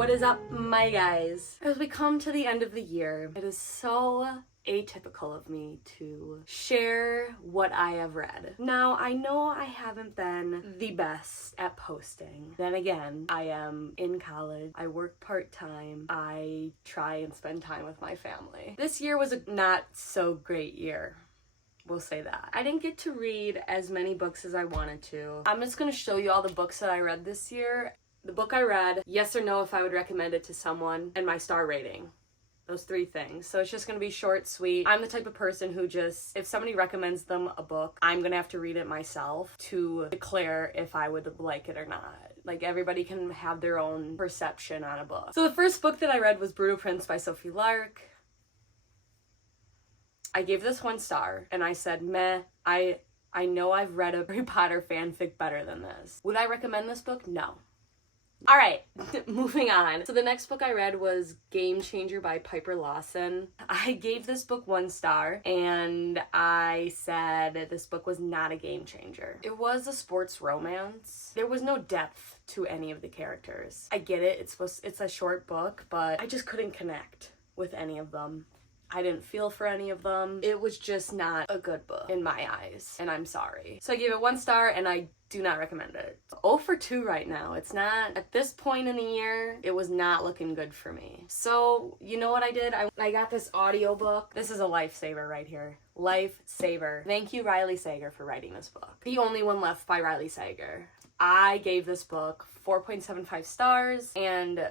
What is up, my guys? As we come to the end of the year, it is so atypical of me to share what I have read. Now, I know I haven't been the best at posting. Then again, I am in college, I work part-time, I try and spend time with my family. This year was a not so great year. We'll say that. I didn't get to read as many books as I wanted to. I'm just gonna show you all the books that I read this year. The book I read, yes or no if I would recommend it to someone, and my star rating. Those 3 things. So it's just gonna be short, sweet. I'm the type of person who just, if somebody recommends them a book, I'm gonna have to read it myself to declare if I would like it or not. Like, everybody can have their own perception on a book. So the first book that I read was Brutal Prince by Sophie Lark. I gave this 1 star, and I said, meh, I know I've read a Harry Potter fanfic better than this. Would I recommend this book? No. Alright, moving on. So the next book I read was Game Changer by Piper Lawson. I gave this book 1 star, and I said this book was not a game changer. It was a sports romance. There was no depth to any of the characters. I get it, it's a short book, but I just couldn't connect with any of them. I didn't feel for any of them. It was just not a good book in my eyes, and I'm sorry. So I gave it 1 star, and I do not recommend it. 0 for 2 right now. It's not, at this point in the year, it was not looking good for me. So, you know what I did? I got this audiobook. This is a lifesaver right here. Lifesaver. Thank you, Riley Sager, for writing this book. The Only One Left by Riley Sager. I gave this book 4.75 stars, and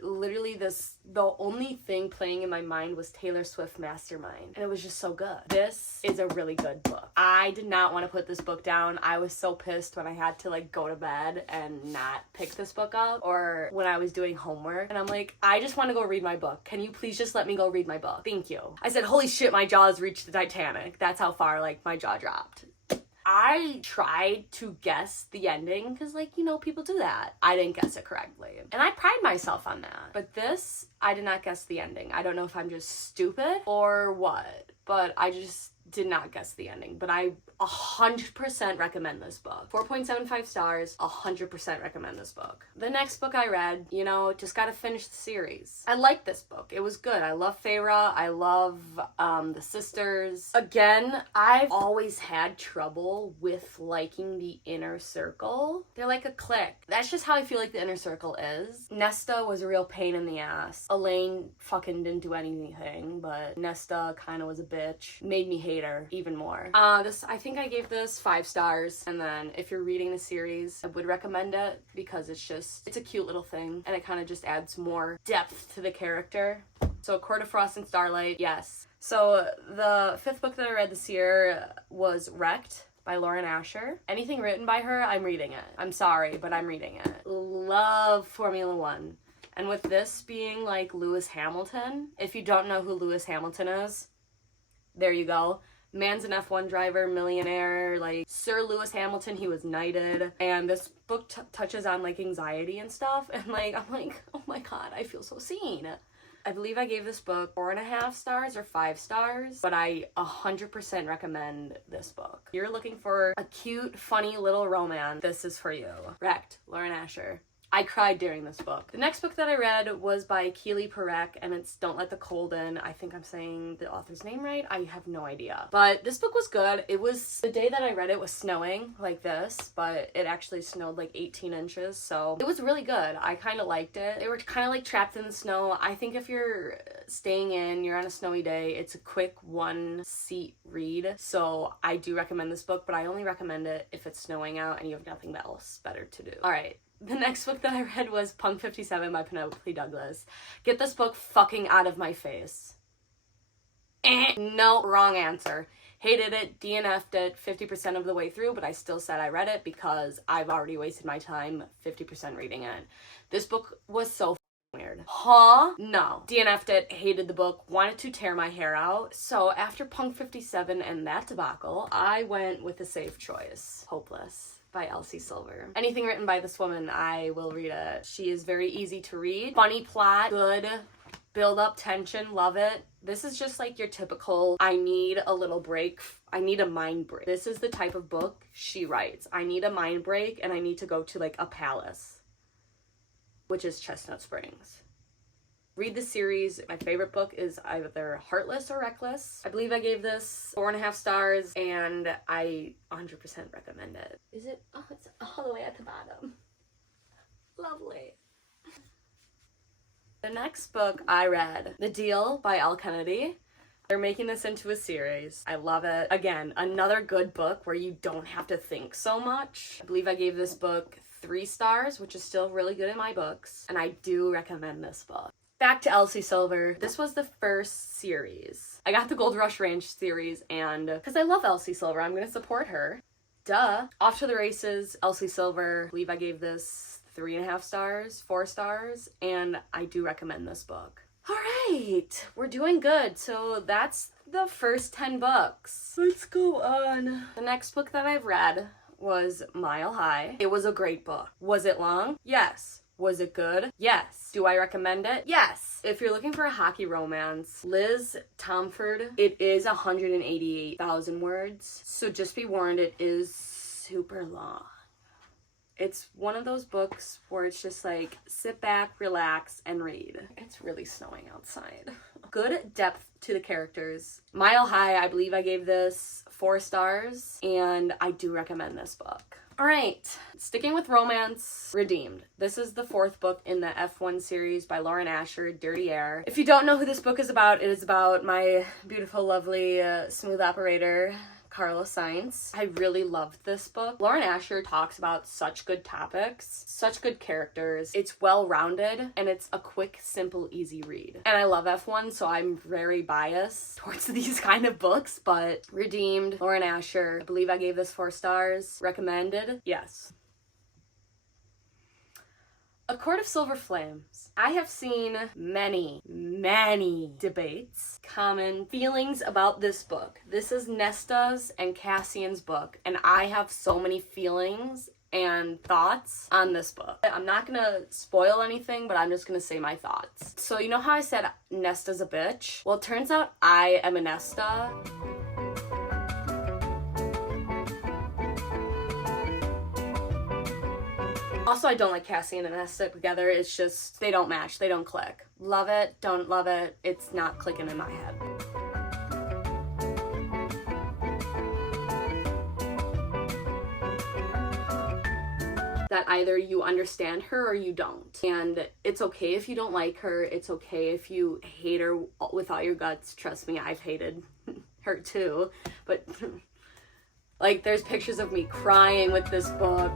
literally the only thing playing in my mind was Taylor Swift Mastermind, and it was just so good. This is a really good book. I did not want to put this book down. I was so pissed when I had to like go to bed and not pick this book up, or when I was doing homework and I'm like, I just want to go read my book. Can you please just let me go read my book? Thank you. I said, holy shit, my jaws reached the Titanic. That's how far like my jaw dropped. I tried to guess the ending because, like, you know, people do that. I didn't guess it correctly, and I pride myself on that. But this, I did not guess the ending. I don't know if I'm just stupid or what, but I just did not guess the ending. But I 100% recommend this book. 4.75 stars, 100% recommend this book. The next book I read, you know, just gotta finish the series. I liked this book. It was good. I love Feyre. I love the sisters. Again, I've always had trouble with liking the Inner Circle. They're like a clique. That's just how I feel like the Inner Circle is. Nesta was a real pain in the ass. Elaine fucking didn't do anything, but Nesta kind of was a bitch. Made me hate her even more. I think I gave this 5 stars, and then if you're reading the series, I would recommend it because it's a cute little thing, and it kind of just adds more depth to the character. So Court of Frost and Starlight, yes. So the 5th book that I read this year was Wrecked by Lauren Asher. Anything written by her, I'm reading it. I'm sorry, but I'm reading it. Love Formula One. And with this being like Lewis Hamilton, if you don't know who Lewis Hamilton is, there you go. Man's an F1 driver, millionaire, like Sir Lewis Hamilton, he was knighted. And this book touches on like anxiety and stuff. And like, I'm like, oh my God, I feel so seen. I believe I gave this book 4.5 stars or 5 stars, but I 100% recommend this book. If you're looking for a cute, funny little romance, this is for you. Wrecked, Lauren Asher. I cried during this book. The next book that I read was by Keely Parekh, and it's Don't Let the Cold In. I think I'm saying the author's name right. I have no idea. But this book was good. It was, the day that I read it was snowing like this, but it actually snowed like 18 inches, so it was really good. I kind of liked it. They were kind of like trapped in the snow. I think if you're staying in, you're on a snowy day, it's a quick 1-seat read. So I do recommend this book, but I only recommend it if it's snowing out and you have nothing else better to do. All right. The next book that I read was Punk 57 by Penelope Douglas. Get this book fucking out of my face. No, wrong answer. Hated it, DNF'd it 50% of the way through, but I still said I read it because I've already wasted my time 50% reading it. This book was so weird. Huh? No. DNF'd it, hated the book, wanted to tear my hair out. So after Punk 57 and that debacle, I went with a safe choice. Hopeless by Elsie Silver. Anything written by this woman, I will read it. She is very easy to read. Funny plot, good build up tension, love it. This is just like your typical, I need a little break, I need a mind break. This is the type of book she writes. I need a mind break and I need to go to like a palace. which is Chestnut Springs. Read the series. My favorite book is either Heartless or Reckless. I believe I gave this 4.5 stars, and I 100% recommend it. Is it? Oh, it's all the way at the bottom. Lovely. The next book I read, The Deal by Elle Kennedy. They're making this into a series. I love it. Again, another good book where you don't have to think so much. I believe I gave this book 3 stars, which is still really good in my books, and I do recommend this book. Back to Elsie Silver. This was the first series. I got the Gold Rush Ranch series, and because I love Elsie Silver, I'm gonna support her. Duh. Off to the Races, Elsie Silver. I believe I gave this 3.5 stars, 4 stars, and I do recommend this book. All right, we're doing good. So that's the first 10 books. Let's go on. The next book that I've read was Mile High. It was a great book. Was it long? Yes. Was it good? Yes. Do I recommend it? Yes. If you're looking for a hockey romance, Liz Tomford, it is 188,000 words. So just be warned, it is super long. It's one of those books where it's just like, sit back, relax, and read. It's really snowing outside. Good depth to the characters. Mile High, I believe I gave this 4 stars, and I do recommend this book. All right, sticking with romance, Redeemed. This is the 4th book in the F1 series by Lauren Asher, Dirty Air. If you don't know who this book is about, it is about my beautiful, lovely, smooth operator, Carlos Sainz. I really loved this book. Lauren Asher talks about such good topics, such good characters. It's well-rounded, and it's a quick, simple, easy read. And I love F1, so I'm very biased towards these kind of books, but Redeemed, Lauren Asher. I believe I gave this 4 stars. Recommended? Yes. A Court of Silver Flames. I have seen many debates, common feelings about this book. This is Nesta's and Cassian's book, and I have so many feelings and thoughts on this book. I'm not gonna spoil anything, but I'm just gonna say my thoughts. So you know how I said Nesta's a bitch? Well, it turns out I am a Nesta. Also, I don't like Cassian and Nesta together. It's just, they don't match. They don't click. Love it, don't love it. It's not clicking in my head. That either you understand her or you don't. And it's okay if you don't like her. It's okay if you hate her with all your guts. Trust me, I've hated her too. But, like, there's pictures of me crying with this book.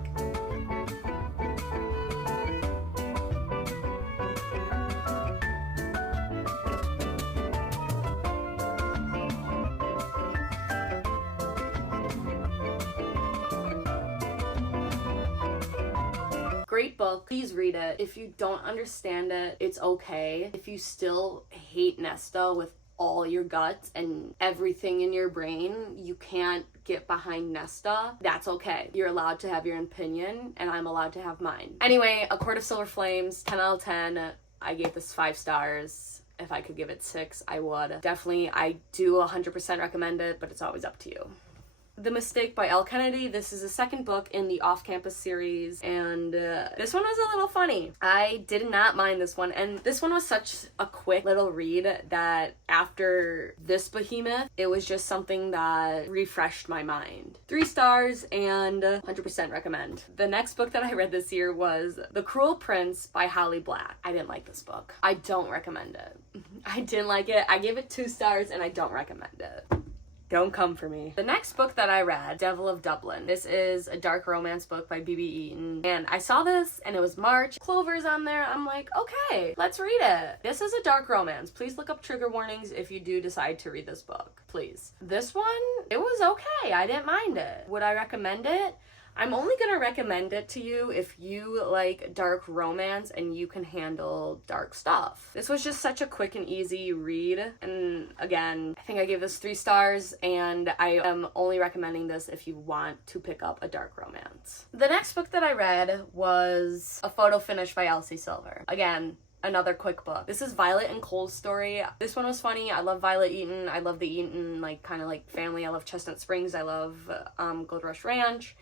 Great book. Please read it. If you don't understand it, it's okay. If you still hate Nesta with all your guts and everything in your brain, you can't get behind Nesta, that's okay. You're allowed to have your opinion, and I'm allowed to have mine. Anyway, A Court of Silver Flames, 10 out of 10. I gave this 5 stars. If I could give it 6, I would. Definitely, I do 100% recommend it, but it's always up to you. The Mistake by Elle Kennedy. This is the 2nd book in the Off-Campus series, and this one was a little funny. I did not mind this one, and this one was such a quick little read that after this behemoth, it was just something that refreshed my mind. 3 stars and 100% recommend. The next book that I read this year was The Cruel Prince by Holly Black. I didn't like this book. I don't recommend it. I didn't like it. I gave it 2 stars, and I don't recommend it. Don't come for me. The next book that I read, Devil of Dublin. This is a dark romance book by B.B. Eaton. And I saw this, and it was March. Clover's on there. I'm like, okay, let's read it. This is a dark romance. Please look up trigger warnings if you do decide to read this book. Please. This one, it was okay. I didn't mind it. Would I recommend it? I'm only gonna recommend it to you if you like dark romance and you can handle dark stuff. This was just such a quick and easy read, and again, I think I gave this 3 stars, and I am only recommending this if you want to pick up a dark romance. The next book that I read was A Photo Finish by Elsie Silver. Again, another quick book. This is Violet and Cole's story. This one was funny. I love Violet Eaton. I love the Eaton, like, kind of like family. I love Chestnut Springs. I love Gold Rush Ranch.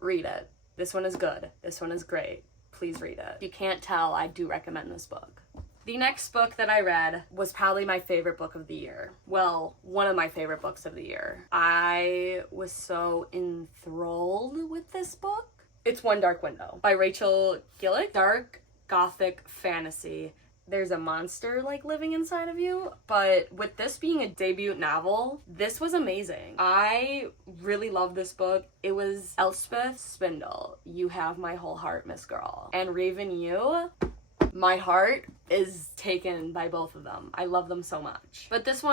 Read it. This one is good. This one is great. please read it. If you can't tell, I do recommend this book. The next book that I read was probably my favorite book of the year. Well, one of my favorite books of the year. I was so enthralled with this book. It's One Dark Window by Rachel Gillick. Dark gothic fantasy. There's a monster like living inside of you, but with this being a debut novel, this was amazing. I really love this book. It was Elspeth Spindle, You Have My Whole Heart, Miss Girl, and Raven Yu. My heart is taken by both of them. I love them so much. But this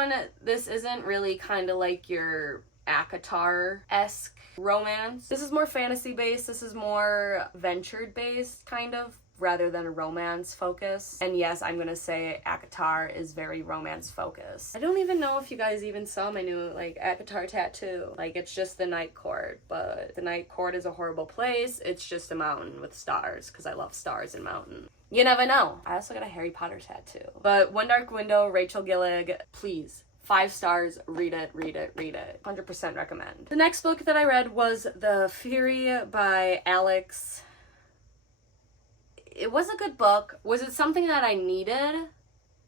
isn't really kind of like your ACOTAR-esque romance. This is more fantasy based. This is more venture based kind of, rather than a romance focus. And yes, I'm gonna say ACOTAR is very romance focused. I don't even know if you guys even saw my new ACOTAR tattoo. It's just the Night Court, but the Night Court is a horrible place. It's just a mountain with stars, because I love stars and mountains. You never know. I also got a Harry Potter tattoo. But One Dark Window, Rachel Gillick, please. 5 stars, read it, read it, read it. 100% recommend. The next book that I read was The Fury by Alex. It was a good book. Was it something that I needed?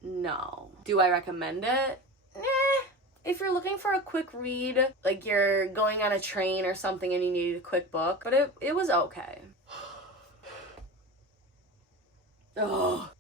No. Do I recommend it? If you're looking for a quick read, like you're going on a train or something and you need a quick book, but it was okay. Oh.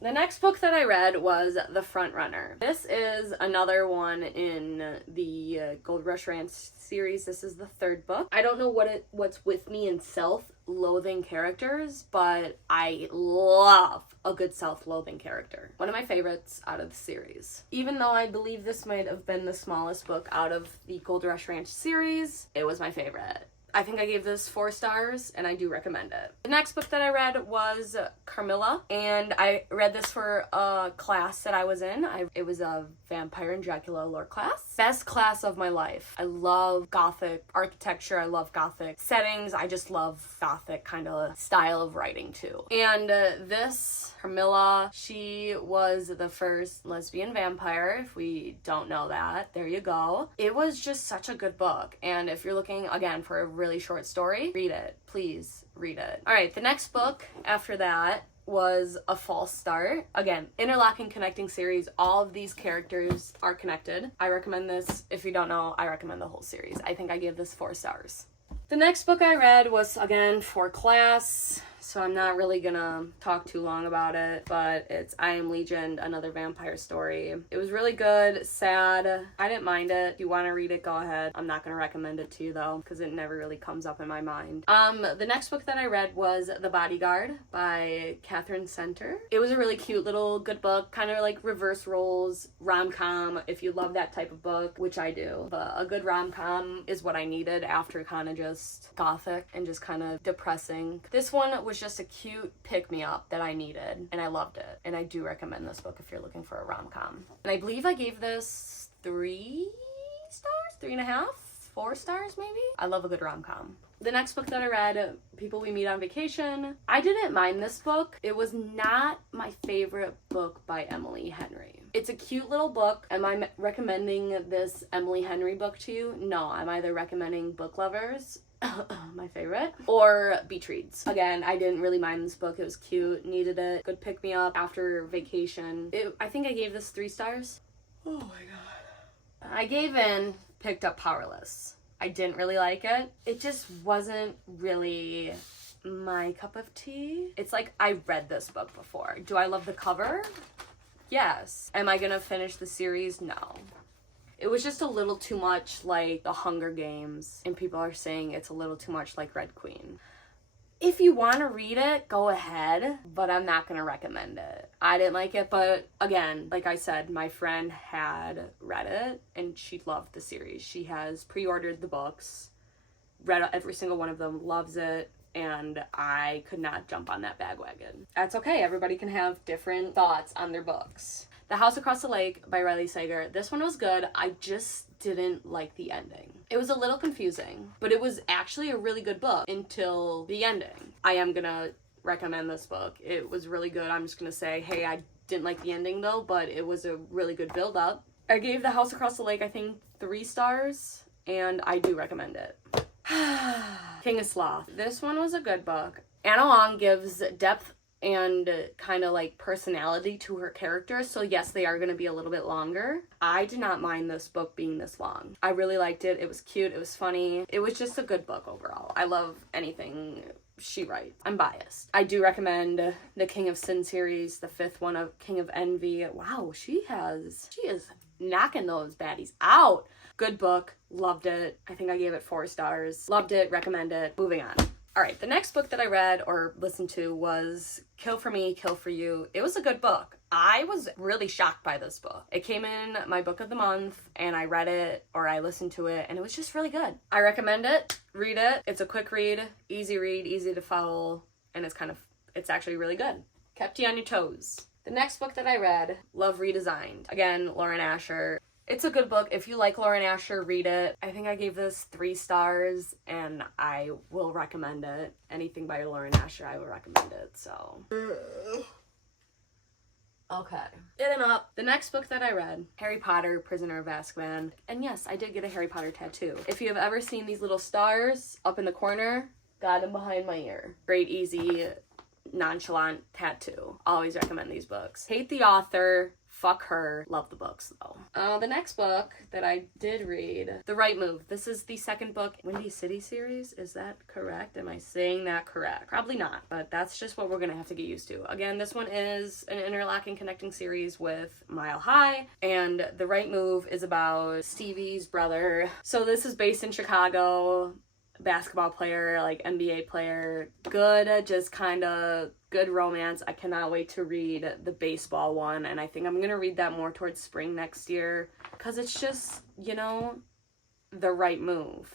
The next book that I read was The Front Runner. This is another one in the Gold Rush Ranch series. This is the 3rd book. I don't know what's with me in self-loathing characters, but I love a good self-loathing character. One of my favorites out of the series. Even though I believe this might have been the smallest book out of the Gold Rush Ranch series, it was my favorite. I think I gave this 4 stars, and I do recommend it. The next book that I read was Carmilla, and I read this for a class that I was in. It was a Vampire and Dracula lore class. Best class of my life. I love gothic architecture. I love gothic settings. I just love gothic kind of style of writing too. And this Carmilla, she was the first lesbian vampire. If we don't know that, there you go. It was just such a good book. And if you're looking, again, for a really short story, read it. Please read it. All right, the next book after that was A False Start. Again, interlocking, connecting series. All of these characters are connected. I recommend this. If you don't know, I recommend the whole series. I think I gave this 4 stars. The next book I read was, again, for class, so I'm not really gonna talk too long about it, but it's I Am Legion, another vampire story. It was really good, sad. I didn't mind it. If you want to read it, go ahead. I'm not gonna recommend it to you though, because it never really comes up in my mind. The next book that I read was The Bodyguard by Catherine Center. It was a really cute little good book, kind of like reverse roles, rom-com, if you love that type of book, which I do. But a good rom-com is what I needed after kind of just gothic and just kind of depressing. This one was just a cute pick-me-up that I needed, and I loved it. And I do recommend this book if you're looking for a rom-com. And I believe I gave this 3 stars? 3.5? 4 stars maybe? I love a good rom-com. The next book that I read, People We Meet on Vacation. I didn't mind this book. It was not my favorite book by Emily Henry. It's a cute little book. Am I recommending this Emily Henry book to you? No, I'm either recommending Book Lovers, my favorite, or Beach Reads. Again, I didn't really mind this book. It was cute, needed it, good pick-me-up after vacation. I think I gave this 3 stars. Oh my god. I gave in Picked Up Powerless. I didn't really like it. It just wasn't really my cup of tea. It's like I read this book before. Do I love the cover? Yes. Am I gonna finish the series? No. It was just a little too much like The Hunger Games, and people are saying it's a little too much like Red Queen. If you want to read it, go ahead, but I'm not going to recommend it. I didn't like it, but again, like I said, my friend had read it, and she loved the series. She has pre-ordered the books, read every single one of them, loves it, and I could not jump on that bandwagon. That's okay, everybody can have different thoughts on their books. The House Across the Lake by Riley Sager. This one was good. I just didn't like the ending. It was a little confusing, but it was actually a really good book until the ending. I am gonna recommend this book. It was really good. I'm just gonna say, hey, I didn't like the ending though, but it was a really good build-up. I gave The House Across the Lake, I think, 3 stars, and I do recommend it. King of Sloth. This one was a good book. Anna Long gives depth and kind of like personality to her characters, so yes, they are going to be a little bit longer. I did not mind this book being this long. I really liked it. It was cute, it was funny, it was just a good book overall. I love anything she writes. I'm biased. I do recommend the King of Sin series, the 5th one of King of Envy. Wow, she is knocking those baddies out. Good book, loved it. I think I gave it 4 stars. Loved it, recommend it. Moving on. All right, the next book that I read or listened to was Kill for Me, Kill for You. It was a good book. I was really shocked by this book. It came in my book of the month, and I read it, or I listened to it, and it was just really good. I recommend it. Read it. It's a quick read, easy to follow, and it's actually really good. Kept you on your toes. The next book that I read, Love Redesigned. Again, Lauren Asher. It's a good book. If you like Lauren Asher, read it. I think I gave this 3 stars, and I will recommend it. Anything by Lauren Asher, I will recommend it, so. Okay. Getting up. The next book that I read, Harry Potter, Prisoner of Azkaban. And yes, I did get a Harry Potter tattoo. If you have ever seen these little stars up in the corner, got them behind my ear. Great, easy, nonchalant tattoo. Always recommend these books. Hate the author. Fuck her. Love the books, though. The next book that I did read, The Right Move. This is the second book, Windy City series. Is that correct? Am I saying that correct? Probably not, but that's just what we're gonna have to get used to. Again, this one is an interlocking, connecting series with Mile High, and The Right Move is about Stevie's brother. So this is based in Chicago. Basketball player, like NBA player. Good, just kind of good romance. I cannot wait to read the baseball one, and I think I'm gonna read that more towards spring next year, because it's just, the right move.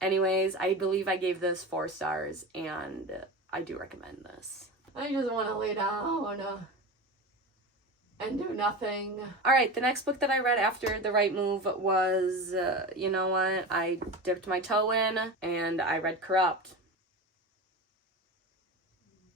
Anyways, I believe I gave this 4 stars, and I do recommend this. I just want to lay down and do nothing. All right, the next book that I read after The Right Move was, you know what? I dipped my toe in, and I read Corrupt.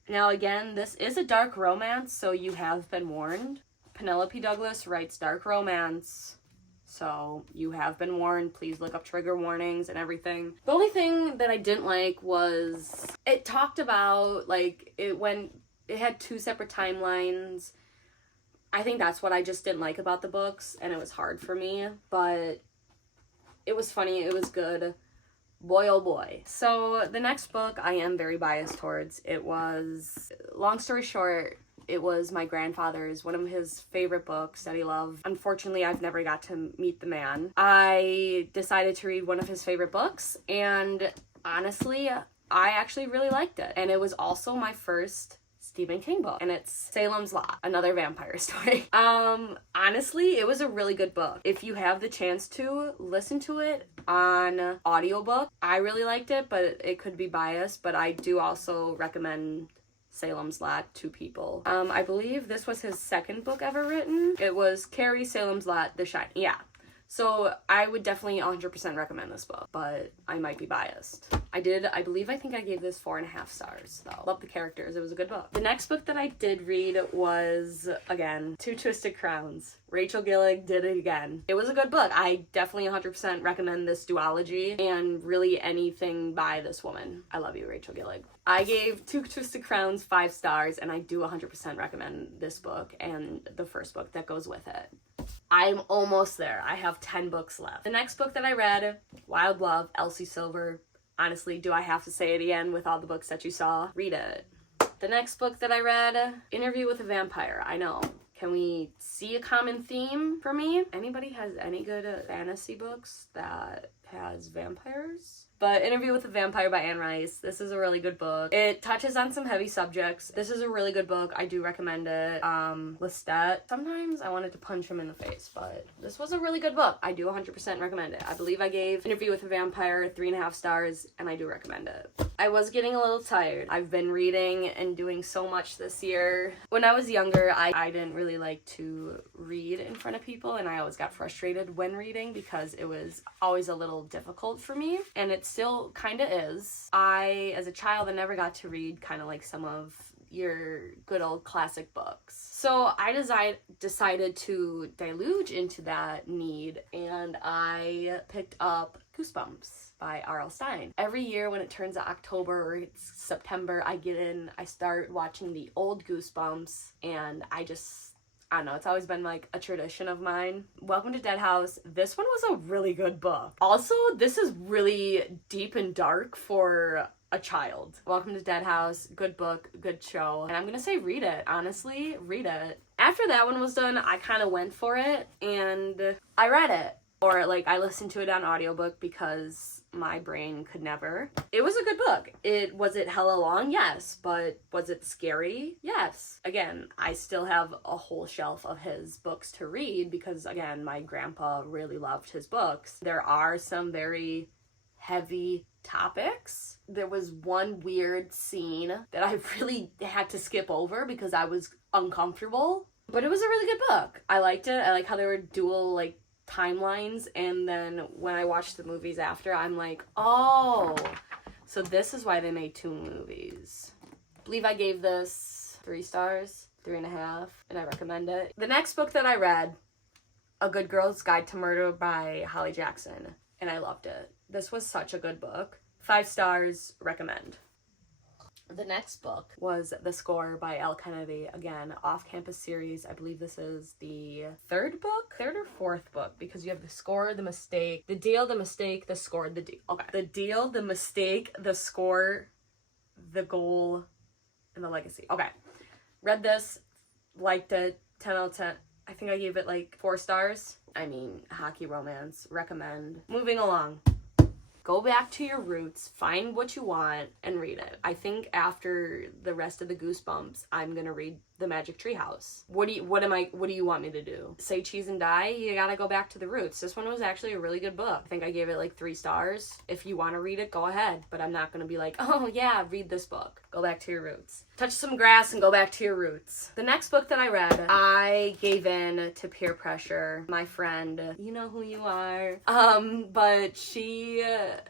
Now, again, this is a dark romance, so you have been warned. Penelope Douglas writes dark romance, so you have been warned. Please look up trigger warnings and everything. The only thing that I didn't like was it talked about, it had 2 separate timelines. I think that's what I just didn't like about the books, and it was hard for me, but it was funny, it was good. Boy, oh boy. So the next book I am very biased towards. It was, long story short, it was my grandfather's, one of his favorite books that he loved. Unfortunately, I've never got to meet the man. I decided to read one of his favorite books, and honestly, I actually really liked it. And it was also my first Stephen King book, and it's Salem's Lot, another vampire story. Honestly, it was a really good book. If you have the chance to listen to it on audiobook, I really liked it, but it could be biased, but I do also recommend Salem's Lot to people. I believe this was his 2nd book ever written. It was Carrie, Salem's Lot, The Shining. Yeah. So I would definitely 100% recommend this book, but I might be biased. I think I gave this 4.5 stars, though. Love the characters. It was a good book. The next book that I did read was, again, Two Twisted Crowns. Rachel Gillig did it again. It was a good book. I definitely 100% recommend this duology and really anything by this woman. I love you, Rachel Gillig. I gave Two Twisted Crowns 5 stars, and I do 100% recommend this book and the first book that goes with it. I'm almost there. I have 10 books left. The next book that I read, Wild Love, Elsie Silver. Honestly, do I have to say it again with all the books that you saw? Read it. The next book that I read, Interview with a Vampire. I know. Can we see a common theme for me? Anybody has any good fantasy books that has vampires? But Interview with a Vampire by Anne Rice. This is a really good book. It touches on some heavy subjects. This is a really good book. I do recommend it. Lestat. Sometimes I wanted to punch him in the face, but this was a really good book. I do 100% recommend it. I believe I gave Interview with a Vampire 3.5 stars, and I do recommend it. I was getting a little tired. I've been reading and doing so much this year. When I was younger, I didn't really like to read in front of people, and I always got frustrated when reading because it was always a little difficult for me, and it still kind of is. As a child, I never got to read kind of like some of your good old classic books. So I decided to deluge into that need, and I picked up Goosebumps by R.L. Stine. Every year when it turns October or it's September, I start watching the old Goosebumps, and I don't know, it's always been like a tradition of mine. Welcome to Dead House. This one was a really good book. Also, this is really deep and dark for a child. Welcome to Dead House. Good book, good show. And I'm gonna say read it. Honestly, read it. After that one was done, I kind of went for it and I read it. Or like I listened to it on audiobook because my brain could never. It was a good book. Was it hella long? Yes. But was it scary? Yes. Again, I still have a whole shelf of his books to read because, again, my grandpa really loved his books. There are some very heavy topics. There was one weird scene that I really had to skip over because I was uncomfortable. But it was a really good book. I liked it. I like how there were dual, like, timelines, and then when I watched the movies after, I'm like, oh, so this is why they made 2 movies. I believe I gave this 3 stars, 3.5, and I recommend it. The next book that I read, A Good Girl's Guide to Murder by Holly Jackson, and I loved it. This was such a good book. 5 stars, recommend. The next book was The Score by Elle Kennedy. Again, off-campus series. I believe this is the 3rd or 4th book, because you have The Score, The Mistake, The Deal, The Mistake, The Score, The Deal. Okay. The Deal, The Mistake, The Score, The Goal, and The Legacy. Okay. Read this, liked it, 10 out of 10. I think I gave it like 4 stars. I mean, hockey romance, recommend. Moving along. Go back to your roots, find what you want, and read it. I think after the rest of the Goosebumps, I'm gonna read The Magic Tree House. What do you want me to do? Say cheese and die? You gotta go back to the roots. This one was actually a really good book. I think I gave it like 3 stars. If you want to read it, go ahead. But I'm not gonna be like, oh yeah, read this book. Go back to your roots. Touch some grass and go back to your roots. The next book that I read, I gave in to peer pressure. My friend, you know who you are. But she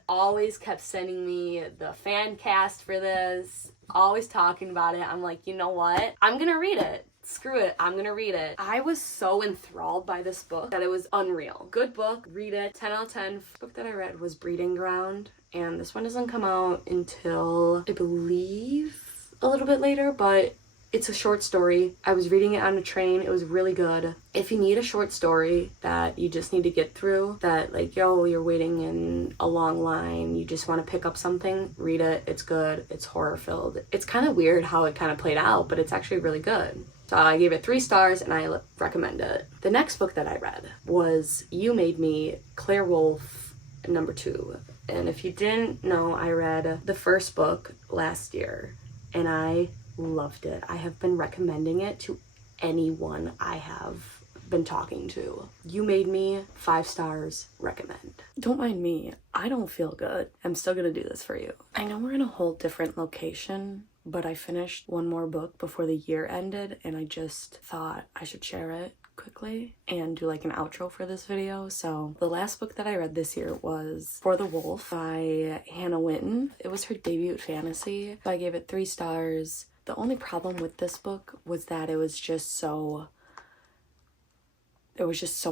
always kept sending me the fan cast for this, always talking about it. I'm like, you know what? I'm gonna read it. Screw it, I'm gonna read it. I was so enthralled by this book that it was unreal. Good book, read it, 10 out of 10. Book that I read was Breeding Ground, and this one doesn't come out until, I believe, a little bit later, but it's a short story. I was reading it on a train. It was really good. If you need a short story that you just need to get through, that like, yo, you're waiting in a long line, you just want to pick up something, read it. It's good. It's horror filled. It's kind of weird how it kind of played out, but it's actually really good. So I gave it 3 stars and I recommend it. The next book that I read was You Made Me, Claire Wolfe, number 2. And if you didn't know, I read the first book last year and I loved it. I have been recommending it to anyone I have been talking to. You Made Me, 5 stars, recommend. Don't mind me. I don't feel good. I'm still gonna do this for you. I know we're in a whole different location, but I finished one more book before the year ended and I just thought I should share it quickly and do like an outro for this video. So the last book that I read this year was For the Wolf by Hannah Winton. It was her debut fantasy. So I gave it 3 stars. The only problem with this book was that there was just so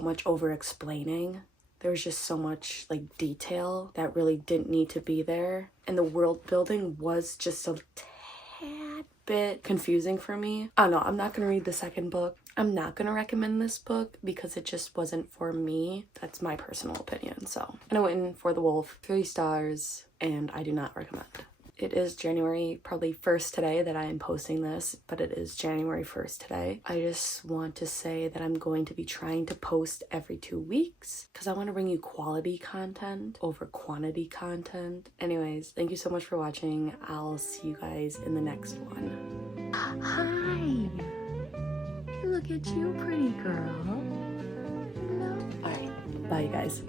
much over explaining. There was just so much like detail that really didn't need to be there. And the world building was just a tad bit confusing for me. I don't know, I'm not gonna read the second book. I'm not gonna recommend this book because it just wasn't for me. That's my personal opinion. So I went in For the Wolf, 3 stars, and I do not recommend. It is January probably 1st today that I am posting this, but it is January 1st today. I just want to say that I'm going to be trying to post every 2 weeks because I want to bring you quality content over quantity content. Anyways, thank you so much for watching. I'll see you guys in the next one. Hi! Look at you, pretty girl. Hello. Alright, bye you guys.